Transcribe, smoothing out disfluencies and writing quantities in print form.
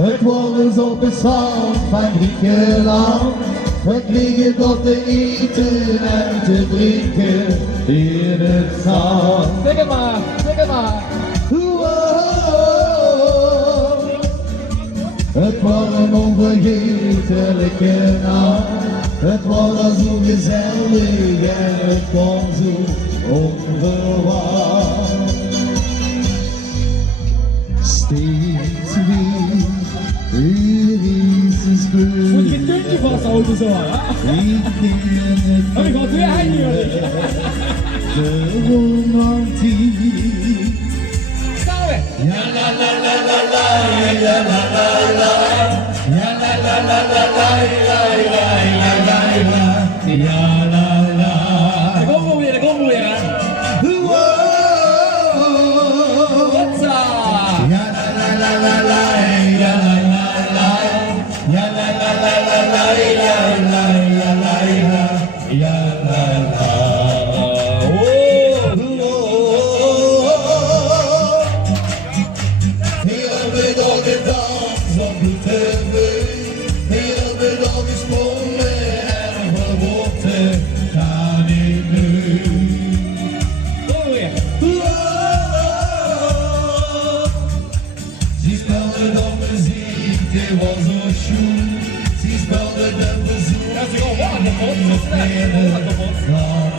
Het was op het strand van Griekenland. Het liggen tot te eten en te drinken in het zand. Zeg het maar, zeg het maar. Wow. Het was een onvergetelijke nacht. Het was zo gezellig en het kwam zo onverwacht. Steeds weer is een speur. Moet je een kuntje vasthouden zo, ja? Oh, ik had weer hij nu. De romantiek. Staan we. Ja la la la la la, ja la la la, ja la la la la la, ja la la la, ja la la. Ik kom weer, ik kom weer. Hotsa. Ja la la la la la, ja la la la, ja la la la la la, ja la la la, ja la la. Heel bedankt de dans op de tv, heel bedankt gesprongen en verworpen, ga niet nu. Kom weer. Ze speelde dan muziek, dit was zo schoen. Ze speelde de bezoek, Dat is gewoon wat, de pot. in het land.